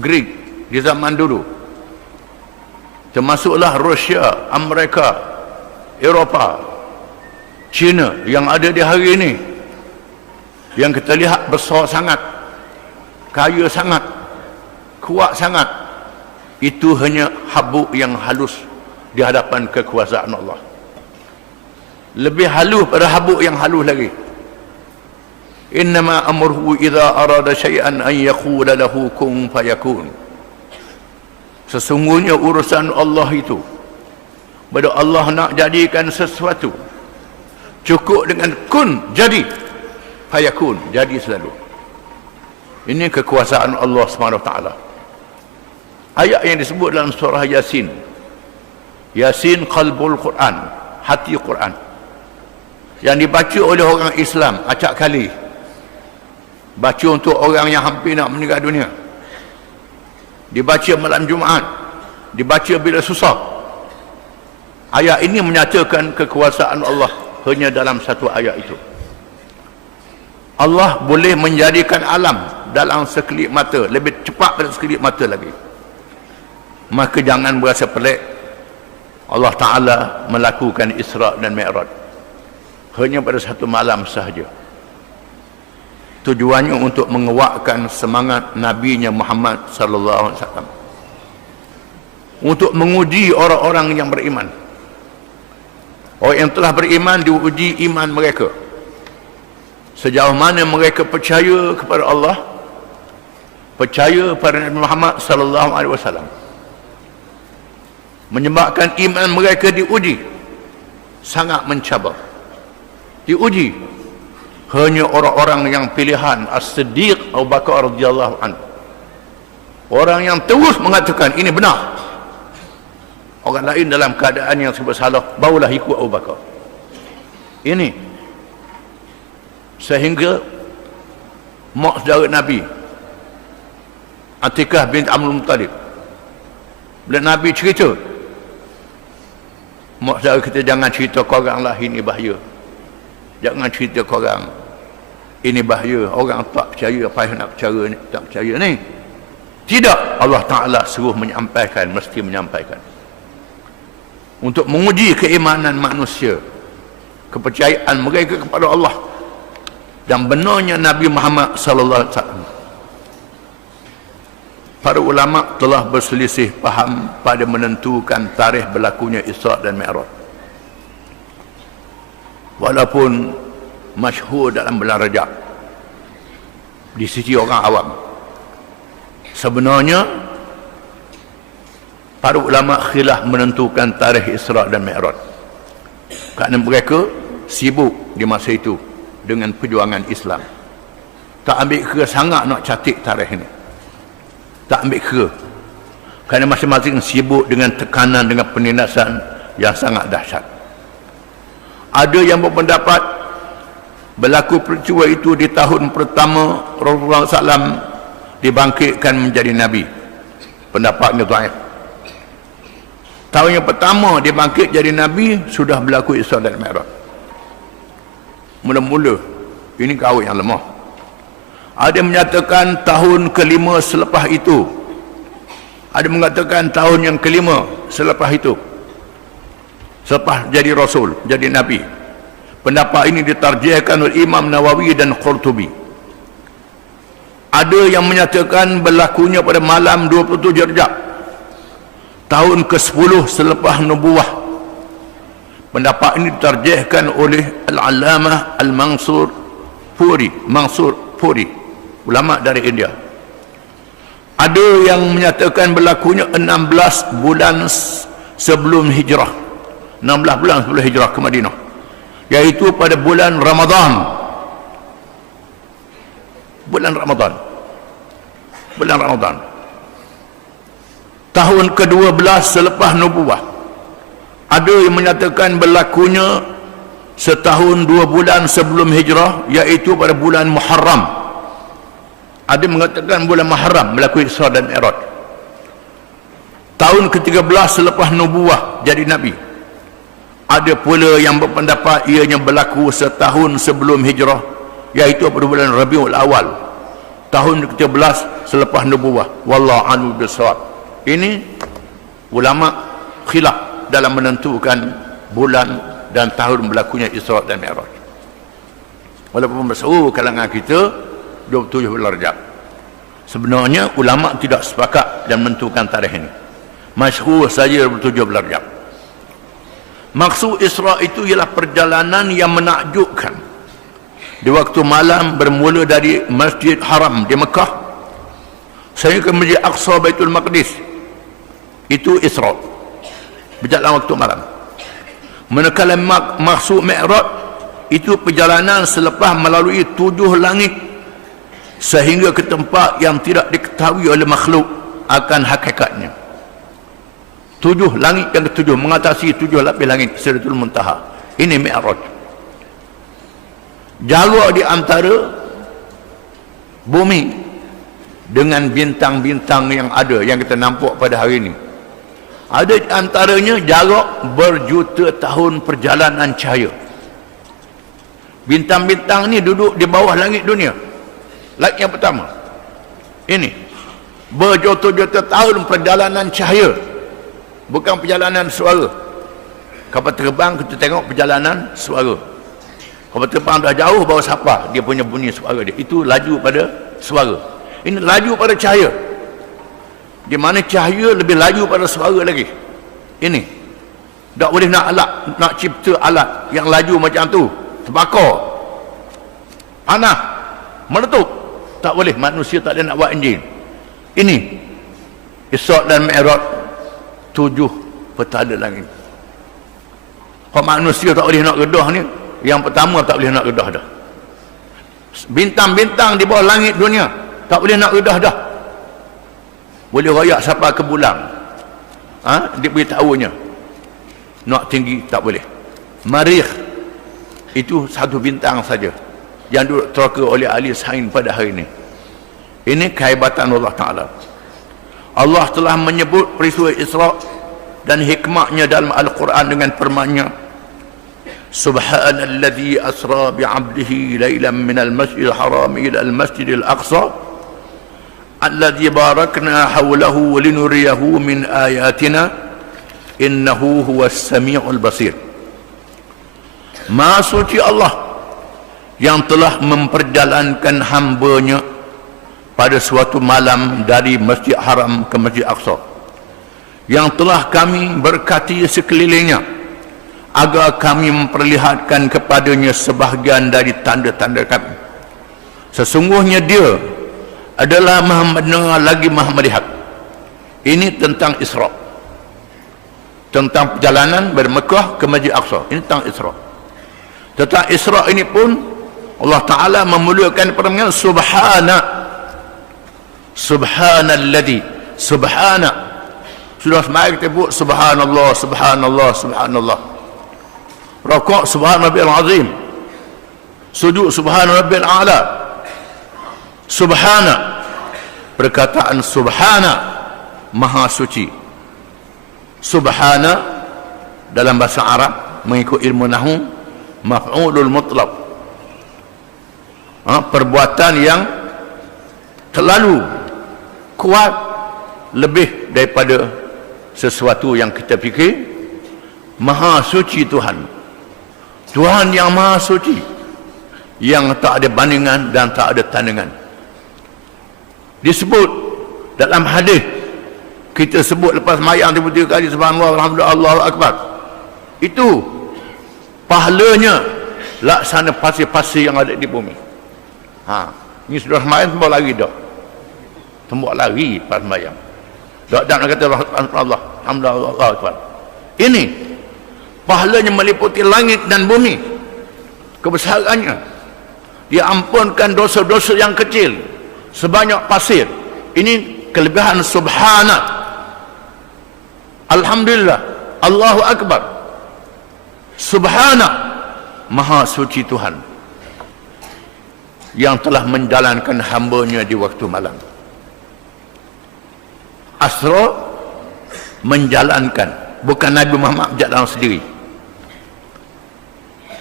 Greek di zaman dulu, termasuklah Rusia, Amerika, Eropah, China yang ada di hari ini, yang kita lihat besar sangat, kaya sangat, kuat sangat, itu hanya habuk yang halus di hadapan kekuasaan Allah. Lebih halus pada habuk yang halus lagi. Innama amruhu idza arada syai'an an yaqula lahu kun fayakun. Sesungguhnya urusan Allah itu, bila Allah nak jadikan sesuatu, cukup dengan kun, jadi, fayakun, jadi selalu. Ini kekuasaan Allah SWT. Ayat yang disebut dalam surah Yasin. Yasin qalbul Quran, hati Quran, yang dibaca oleh orang Islam acak kali. Baca untuk orang yang hampir nak meninggal dunia, dibaca malam Jumaat, dibaca bila susah. Ayat ini menyatakan kekuasaan Allah hanya dalam satu ayat itu. Allah boleh menjadikan alam dalam sekelip mata, lebih cepat pada sekelip mata lagi. Maka jangan berasa pelik Allah Ta'ala melakukan Isra' dan Mi'raj hanya pada satu malam sahaja. Tujuannya untuk menguatkan semangat Nabi-Nya Muhammad sallallahu alaihi wasallam, untuk menguji orang-orang yang beriman. Orang yang telah beriman diuji iman mereka, sejauh mana mereka percaya kepada Allah, percaya pada Nabi Muhammad sallallahu alaihi wasallam. Menyebabkan iman mereka diuji, sangat mencabar, diuji. Hanya orang-orang yang pilihan As-Siddiq Abu Bakar radhiyallahu anhu, orang yang terus mengatakan ini benar, orang lain dalam keadaan yang serba salah, barulah ikut Abu Bakar. Ini sehingga mak saudara Nabi Atikah bint Abdul Muttalib, bila Nabi cerita, mak saudara kita jangan cerita korang lah, ini bahaya, jangan cerita korang, ini bahaya, orang tak percaya, apa yang nak percaya ni, tak percaya ni. Tidak, Allah Ta'ala suruh menyampaikan, mesti menyampaikan, untuk menguji keimanan manusia, kepercayaan mereka kepada Allah dan benarnya Nabi Muhammad sallallahu alaihi wasallam. Para ulama telah berselisih faham pada menentukan tarikh berlakunya Isra' dan Mi'raj. Walaupun masyhur dalam bulan Rajab di sisi orang awam, sebenarnya para ulama khilaf menentukan tarikh Isra' dan Mi'raj, kerana mereka sibuk di masa itu dengan perjuangan Islam. Tak ambil kira sangat nak catik tarikh ini, tak ambil kira, kerana masing-masing sibuk dengan tekanan, dengan penindasan yang sangat dahsyat. Ada yang berpendapat berlaku peristiwa itu di tahun pertama Rasulullah SAW dibangkitkan menjadi Nabi. Pendapatnya dhaif. Tahun yang pertama dibangkit jadi Nabi, sudah berlaku Isra' dan Mi'raj. Mula-mula ini kaul yang lemah. Ada yang menyatakan tahun kelima selepas itu, ada mengatakan tahun yang kelima selepas itu, selepas jadi Rasul, jadi Nabi. Pendapat ini ditarjihkan oleh Imam Nawawi dan Qurtubi. Ada yang menyatakan berlakunya pada malam 27 Rajab, tahun ke-10 selepas nubuah. Pendapat ini ditarjihkan oleh Al-Allamah Al-Mansur Puri, ulama dari India. Ada yang menyatakan berlakunya 16 bulan sebelum hijrah, 16 bulan sebelum hijrah ke Madinah, yaitu pada bulan Ramadan. Bulan Ramadan. bulan Ramadan. Tahun ke-12 selepas nubuah. Ada yang menyatakan berlakunya setahun 2 bulan sebelum hijrah, iaitu pada bulan Muharram. Ada mengatakan bulan Muharram berlaku Isra dan Mi'raj. Tahun ke-13 selepas nubuah jadi Nabi. Ada pula yang berpendapat ianya berlaku setahun sebelum hijrah, iaitu pada bulan Rabiul Awal, tahun ke-13 selepas nubuah. Wallahu a'lam bissawab. Ini ulama khilaf dalam menentukan bulan dan tahun berlakunya Isra dan Mi'raj. Walaupun masyhur kalangan kita 27 bulan Rajab. Sebenarnya ulama tidak sepakat dan menentukan tarikh ini. Masyhur saja 27 bulan Rajab. Maksud Isra itu ialah perjalanan yang menakjubkan. Di waktu malam bermula dari Masjid Haram di Mekah sehingga ke Masjid Aqsa Baitul Maqdis. Itu Isra. Berjalan waktu malam. Manakala maksud Mi'raj itu perjalanan selepas melalui 7 langit sehingga ke tempat yang tidak diketahui oleh makhluk akan hakikatnya. 7 langit yang ke-7, mengatasi 7 lapis langit Sidratul Muntaha. Ini Mi'raj. Jarak di antara bumi dengan bintang-bintang yang ada, yang kita nampak pada hari ini, ada di antaranya jarak berjuta tahun perjalanan cahaya. Bintang-bintang ni duduk di bawah langit dunia. Langit yang pertama. Ini berjuta-juta tahun perjalanan cahaya. Bukan perjalanan suara. Kapal terbang kita tengok perjalanan suara. Kapal terbang dah jauh bawa sapa, dia punya bunyi suara dia. Itu laju pada suara. Ini laju pada cahaya. Di mana cahaya lebih laju pada suara lagi. Ini tak boleh nak cipta alat yang laju macam tu, terbakar, panah, meletup. Tak boleh, manusia tak boleh nak buat enjin. Ini Isra dan Mi'raj, 7 petala langit. Kalau manusia tak boleh nak gedah ni, yang pertama tak boleh nak gedah dah. Bintang-bintang di bawah langit dunia tak boleh nak gedah dah. Boleh royak sampai ke bulan. Dia beritahunya. Nak tinggi tak boleh. Marikh itu satu bintang saja yang duduk teraka oleh ahli sains pada hari ini. Ini kehebatan Allah Ta'ala. Allah telah menyebut peristiwa Isra dan hikmahnya dalam Al-Quran dengan firman-Nya, Subhanalladzi asra bi'abdihi laylan minal masjidil haram ila al-masjidil aqsa alladzi barakna hawlahu linuriyahu min ayatina innahu huwas sami'ul basir. Maha suci Allah yang telah memperjalankan hamba-Nya pada suatu malam dari Masjid Haram ke Masjid Aqsa, yang telah kami berkati sekelilingnya agar kami memperlihatkan kepadanya sebahagian dari tanda-tanda kami. Sesungguhnya Dia adalah Maha mendengar lagi Maha melihat. Ini tentang Isra, tentang perjalanan dari Mekah ke Masjid Aqsa. Ini tentang Isra. Tentang Isra ini pun Allah Ta'ala memuliakan perkataan Subhanalladzi. Subhana. Sudah semakin kita sebut Subhanallah, Subhanallah, Subhanallah. Rukuk Subhan Rabbil Azim. Sujud Subhan Rabbil A'la. Subhana. Perkataan Subhana, Maha suci. Subhana dalam bahasa Arab mengikut ilmu nahwu maf'ulul mutlaq. Perbuatan yang terlalu kuat, lebih daripada sesuatu yang kita fikir. Maha suci Tuhan, Tuhan yang maha suci, yang tak ada bandingan dan tak ada tandingan. Disebut dalam hadis, kita sebut lepas mayang 33 kali subhanallah alhamdulillah Allahu akbar, itu pahalanya laksana pasir-pasir yang ada di bumi. Ini sudah semayang tembak lari dah. Tembak lari pas semayang. Tak nak kata Allah alhamdulillah Allahu akbar. Ini pahalanya meliputi langit dan bumi. Kebesarannya, Dia ampunkan dosa-dosa yang kecil sebanyak pasir. Ini kelebihan subhana. Alhamdulillah. Allahu Akbar. Subhana. Maha suci Tuhan yang telah menjalankan hamba-Nya di waktu malam. Asra, menjalankan. Bukan Nabi Muhammad berjalan sendiri.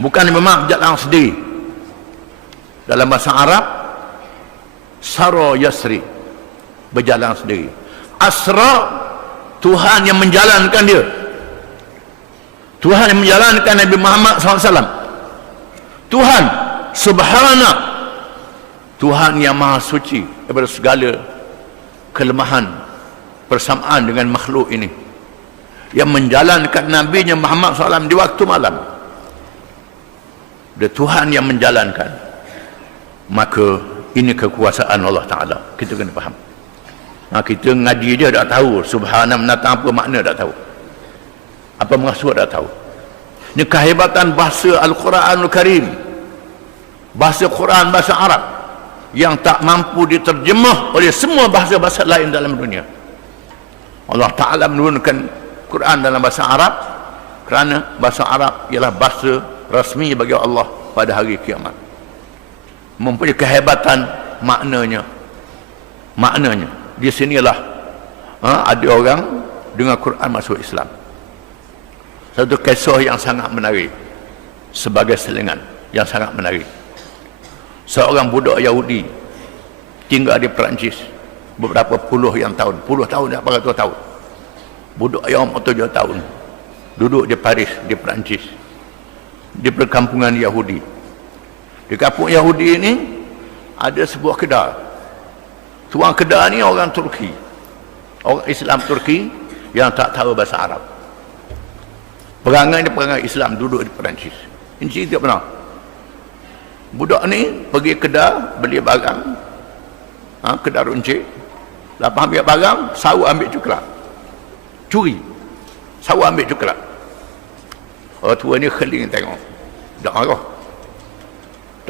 Bukan Nabi Muhammad berjalan sendiri. Dalam bahasa Arab, sara yasri, berjalan sendiri. Asra, Tuhan yang menjalankan dia. Tuhan yang menjalankan Nabi Muhammad SAW. Tuhan subhana, Tuhan yang maha suci daripada segala kelemahan persamaan dengan makhluk ini, yang menjalankan Nabi-Nya Muhammad SAW di waktu malam. Dia Tuhan yang menjalankan. Maka ini kekuasaan Allah Ta'ala. Kita kena faham. Kita ngaji dia dah tahu subhana menatang apa makna, dah tahu apa maksud, dah tahu. Ini kehebatan bahasa Al-Quranul Karim, bahasa Quran, bahasa Arab yang tak mampu diterjemah oleh semua bahasa-bahasa lain dalam dunia. Allah Ta'ala menurunkan Quran dalam bahasa Arab kerana bahasa Arab ialah bahasa rasmi bagi Allah pada hari kiamat. Mempunyai kehebatan maknanya. Di sinilah ada orang dengar Quran masuk Islam. Satu kisah yang sangat menarik, sebagai selingan yang sangat menarik. Seorang budak Yahudi tinggal di Perancis beberapa puluh tahun, berapa ratus tahun. Budak yang 7 tahun duduk di Paris, di Perancis, di perkampungan Yahudi. Di kampung Yahudi ini ada sebuah kedai. Tuan kedai ni orang Turki, orang Islam Turki yang tak tahu bahasa Arab. Perangai ni perangai Islam, duduk di Perancis. Ini cerita benar. Budak ni pergi kedai beli barang, kedai runcit. Lepas ambil barang, sawu ambil coklat, curi. Sawu ambil coklat. Orang tua ni keling tengok, tak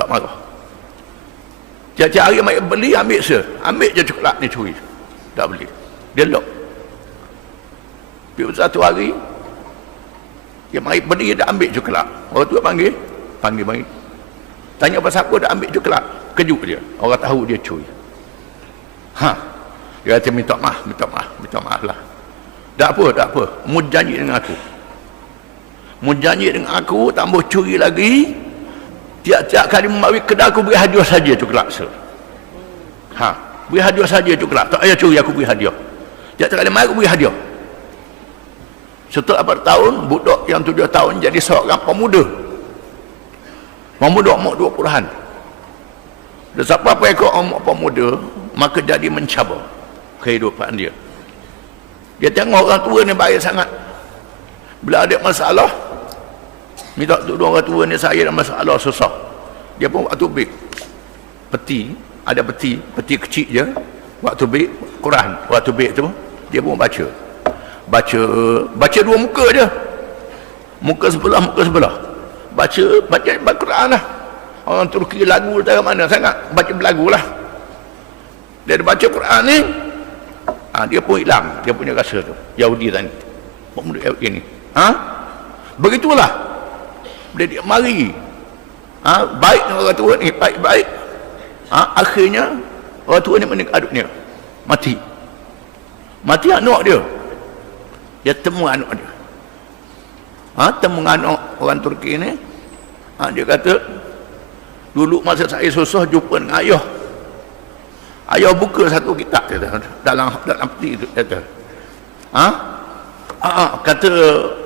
marah. Tiap-tiap hari mai beli, ambil je coklat ni, curi. Tak beli, dia lock. Pergi satu hari dia mai beli, dah ambil coklat. Orang tua panggil mari. Tanya pasal apa dah ambil coklat. Kejut dia, orang tahu dia curi. Dia kata minta maaf lah. Tak apa, mu janji dengan aku, tambah curi lagi. Tiap-tiap kali membawa kedai aku beri hadiah saja coklat. Beri hadiah saja coklat. Tak payah curi, aku beri hadiah. Tiap-tiap kali mai aku beri hadiah. Setelah bertahun, budak yang 7 tahun jadi seorang pemuda. Pemuda umur 20-an. Dan siapa ekor umur pemuda, maka jadi mencabar kehidupan dia. Dia tengok orang tua ni baik sangat. Bila ada masalah, minta tolong orang tua ni, saya ada masalah susah. Dia pun waktu beg peti, ada peti kecil je, waktu beg Quran, waktu beg tu dia pun baca 2 muka je, muka sebelah baca Quran lah. Orang Turki lagu dari mana sangat, baca berlagu lah. Dia baca Quran ni, dia pun hilang dia punya rasa tu. Yahudi tadi, pemuda Yahudi ni, begitulah. Bila dia mari, baik dengan orang tua ni, baik-baik, akhirnya orang tua ni meninggal dunia, mati anak dia temu anak dia. Temu anak orang Turki ni, dia kata, dulu masa saya susah jumpa dengan ayah buka satu kitab dalam peti itu, kata kata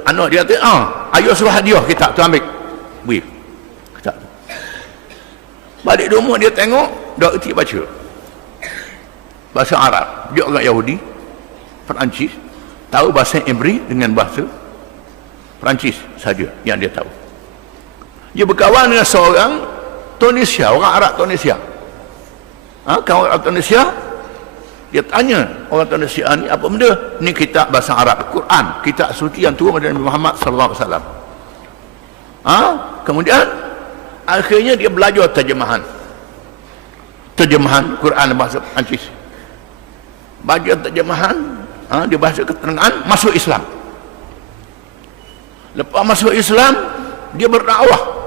anak dia kata, ayah suruh hadiah kitab tu, ambil beri kitab tu. Balik rumah dia tengok, dah erti baca bahasa Arab. Dia orang Yahudi Perancis, tahu bahasa Ibri dengan bahasa Perancis saja yang dia tahu. Dia berkawan dengan seorang Tunisia, orang Arab Tunisia. Kawan Arab Tunisia, dia tanya orang Tunisia ni, apa benda? Ni kitab bahasa Arab, Quran, kitab suci yang turun dari Nabi Muhammad sallallahu alaihi wasallam. Kemudian akhirnya dia belajar terjemahan Quran bahasa Perancis. baca terjemahan, dia bahasa keterangan, masuk Islam. Lepas masuk Islam, dia berdakwah.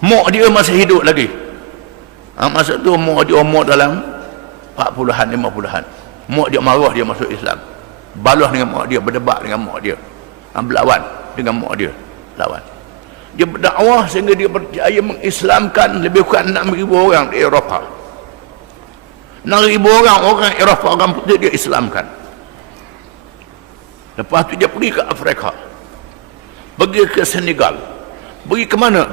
Mak dia masih hidup lagi. Masa tu mak dia umur dalam 40-an, 50-an. Mak dia marah dia masuk Islam. Balas dengan mak dia, berdebat dengan mak dia. Berlawan dengan mak dia. Lawan. Dia berdakwah sehingga dia berjaya mengislamkan lebih kurang 6,000 orang di Eropah. 6,000 orang Eropah, orang putih dia islamkan. Lepas tu dia pergi ke Afrika. Pergi ke Senegal. Pergi ke mana?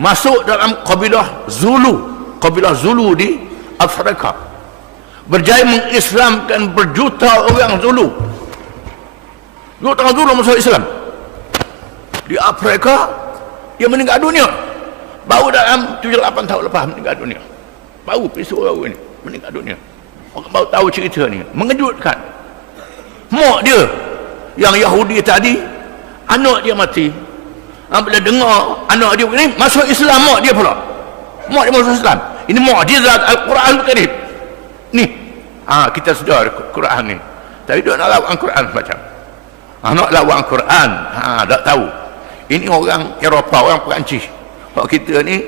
Masuk dalam kabilah Zulu di Afrika. Berjaya mengislamkan berjuta orang Zulu. Juta orang Zulu masuk Islam. Di Afrika, dia meninggal dunia. Baru dalam 7-8 tahun lepas meninggal dunia. Baru baru ini meninggal dunia. Orang baru tahu cerita ni. Mengejutkan. Mak dia yang Yahudi tadi, anak dia mati. Bila dengar anak dia ni masuk Islam, mak dia pula. Mak dia masuk Islam. Ini mukjizat Al-Quran Karim. Ni. Kita sedar Quran ni. Tapi dia nak lawan Quran macam. Nak lawan Quran. Tak tahu. Ini orang Eropah, orang Perancis. Kalau kita ni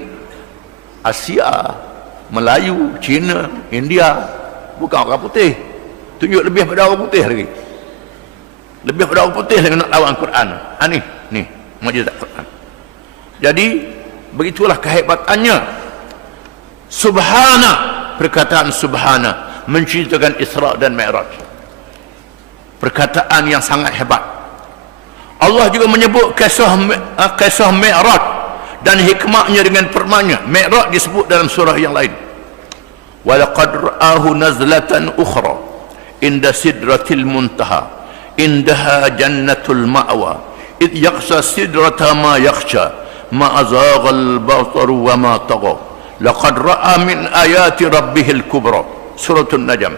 Asia, Melayu, Cina, India, bukan orang putih. Tunjuk lebih pada orang putih lagi. Lebih pada orang putih lagi nak lawan Quran. Ni mukjizat Quran. Jadi begitulah kehebatannya. Subhana, perkataan subhana menceritakan Isra dan Mi'raj. Perkataan yang sangat hebat. Allah juga menyebut kisah Mi'raj dan hikmahnya dengan firman-Nya. Mi'raj disebut dalam surah yang lain. Wa laqad ra'ahu nazlatan ukhra inda sidratil muntaha indaha jannatul ma'wa id yakhsha sidrata ma yakhsha ma azagha al-basar wa ma tagha laqad ra'a min ayati rabbihil kubra. Suratul Najm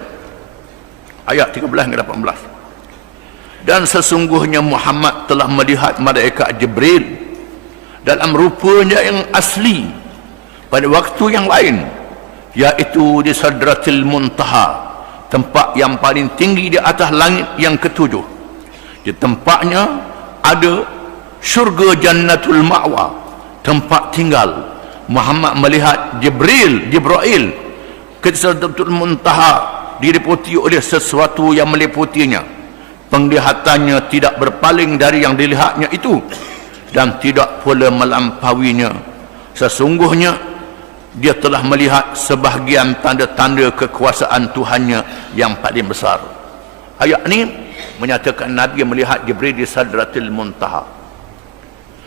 ayat 13 hingga 18. Dan sesungguhnya Muhammad telah melihat malaikat Jibril dalam rupanya yang asli pada waktu yang lain, yaitu di Sidratil Muntaha, tempat yang paling tinggi di atas langit yang ketujuh. Di tempatnya ada syurga Jannatul Ma'wa, tempat tinggal. Muhammad melihat Jibril ke Sidratul Muntaha, diliputi oleh sesuatu yang meliputinya. Penglihatannya tidak berpaling dari yang dilihatnya itu dan tidak pula melampauinya. Sesungguhnya dia telah melihat sebahagian tanda-tanda kekuasaan Tuhannya yang paling besar. Ayat ini menyatakan Nabi melihat Jibril di Sidratil Muntaha.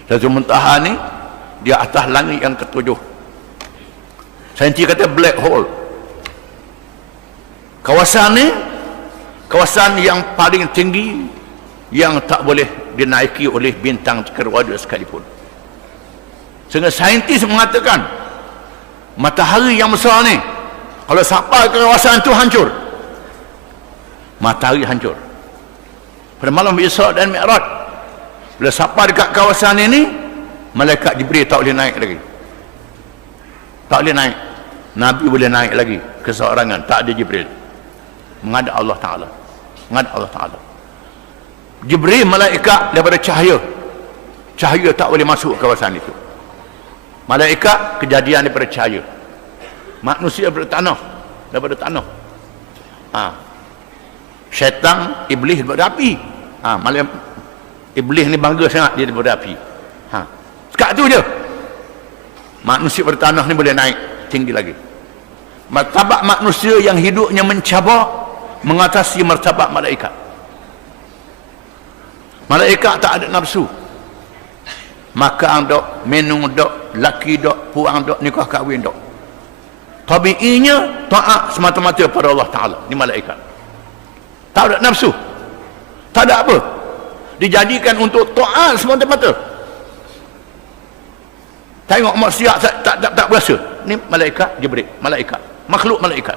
Sidratil Muntaha ni di atas langit yang ketujuh. Saintis kata black hole. Kawasan ni kawasan yang paling tinggi yang tak boleh dinaiki oleh bintang kerwada sekalipun. Sehingga saintis mengatakan matahari yang besar ni kalau sampai ke kawasan itu hancur. Matahari hancur. Pada malam Isra dan Mi'raj, bila sampai dekat kawasan ini, malaikat Jibril tak boleh naik lagi. Tak boleh naik. Nabi boleh naik lagi keseorangan, tak ada Jibril. Menghadap Allah Ta'ala. Menghadap Allah Ta'ala. Jibril malaikat daripada cahaya. Cahaya tak boleh masuk ke kawasan itu. Malaikat kejadian daripada cahaya. Manusia daripada tanah. Daripada tanah. Syaitan, iblis daripada api. Iblis ni bangga sangat dia daripada api. Sekat tu je. Manusia daripada tanah ni boleh naik tinggi lagi. Martabat manusia yang hidupnya mencabar mengatasi martabat malaikat. Malaikat tak ada nafsu. Makan dok, minum dok, laki dok, puang dok, nikah kahwin dok. Tabiinya taat semata-mata pada Allah Ta'ala. Ni malaikat. Tak ada nafsu. Tak ada apa. Dijadikan untuk taat semata-mata. Tengok maksiat tak berasa. Ni malaikat Jibril, malaikat. Makhluk malaikat.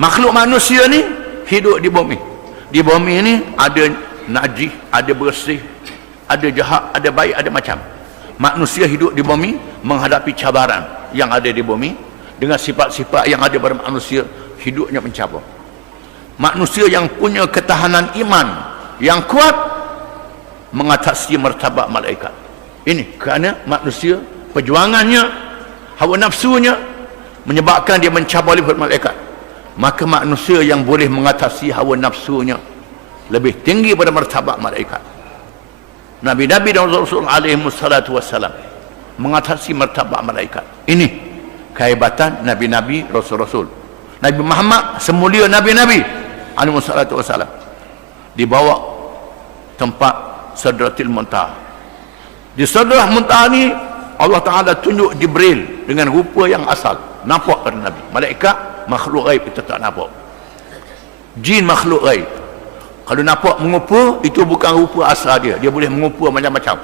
Makhluk manusia ni hidup di bumi. Di bumi ni ada najis, ada bersih, ada jahat, ada baik, ada macam. Manusia hidup di bumi menghadapi cabaran yang ada di bumi dengan sifat-sifat yang ada pada manusia, hidupnya mencabar. Manusia yang punya ketahanan iman yang kuat mengatasi martabat malaikat. Ini kerana manusia perjuangannya, hawa nafsunya menyebabkan dia mencabar oleh malaikat. Maka manusia yang boleh mengatasi hawa nafsunya lebih tinggi pada martabat malaikat. Nabi-nabi dan Rasul alaihi wassalatu wassalam mengatasi martabat malaikat. Ini kehebatan nabi-nabi, rasul-rasul. Nabi Muhammad semulia nabi-nabi alaihi wassalatu wassalam dibawa tempat Sidratil Muntaha. Di Sidratil Muntaha ni Allah Taala tunjuk Jibril dengan rupa yang asal, nampak pada Nabi. Malaikat makhluk ghaib kita tak nampak. Jin makhluk ghaib. Kalau nampak mengupa, itu bukan rupa asal dia. Dia boleh mengupa macam-macam.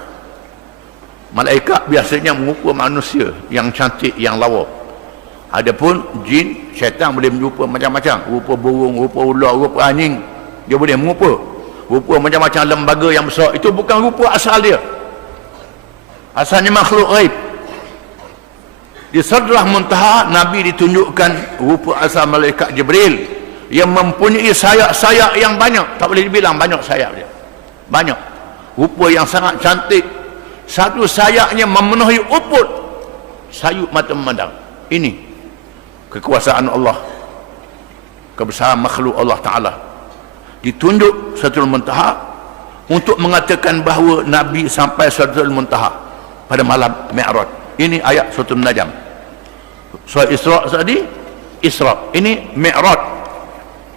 Malaikat biasanya mengupa manusia yang cantik, yang lawa. Adapun jin, syaitan boleh menrupa macam-macam. Rupa burung, rupa ular, rupa anjing. Dia boleh mengupa. Rupa macam-macam lembaga yang besar. Itu bukan rupa asal dia. Asalnya makhluk ghaib. Di Sidratul Muntaha, Nabi ditunjukkan rupa asal malaikat Jibril yang mempunyai sayap-sayap yang banyak. Tak boleh dibilang banyak sayap dia. Banyak. Rupa yang sangat cantik. Satu sayapnya memenuhi ufuk sayup mata memandang. Ini kekuasaan Allah, kebesaran makhluk Allah Ta'ala. Ditunjuk Sidratul Muntaha untuk mengatakan bahawa Nabi sampai Sidratul Muntaha pada malam Mi'raj. Ini ayat Suratul Najm. Surah Isra tadi, Isra. Ini Mi'raj.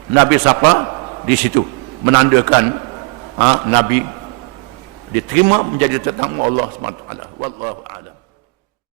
Nabi sampai di situ, menandakan Nabi diterima menjadi tetamu Allah SWT. Wallahu a'lam.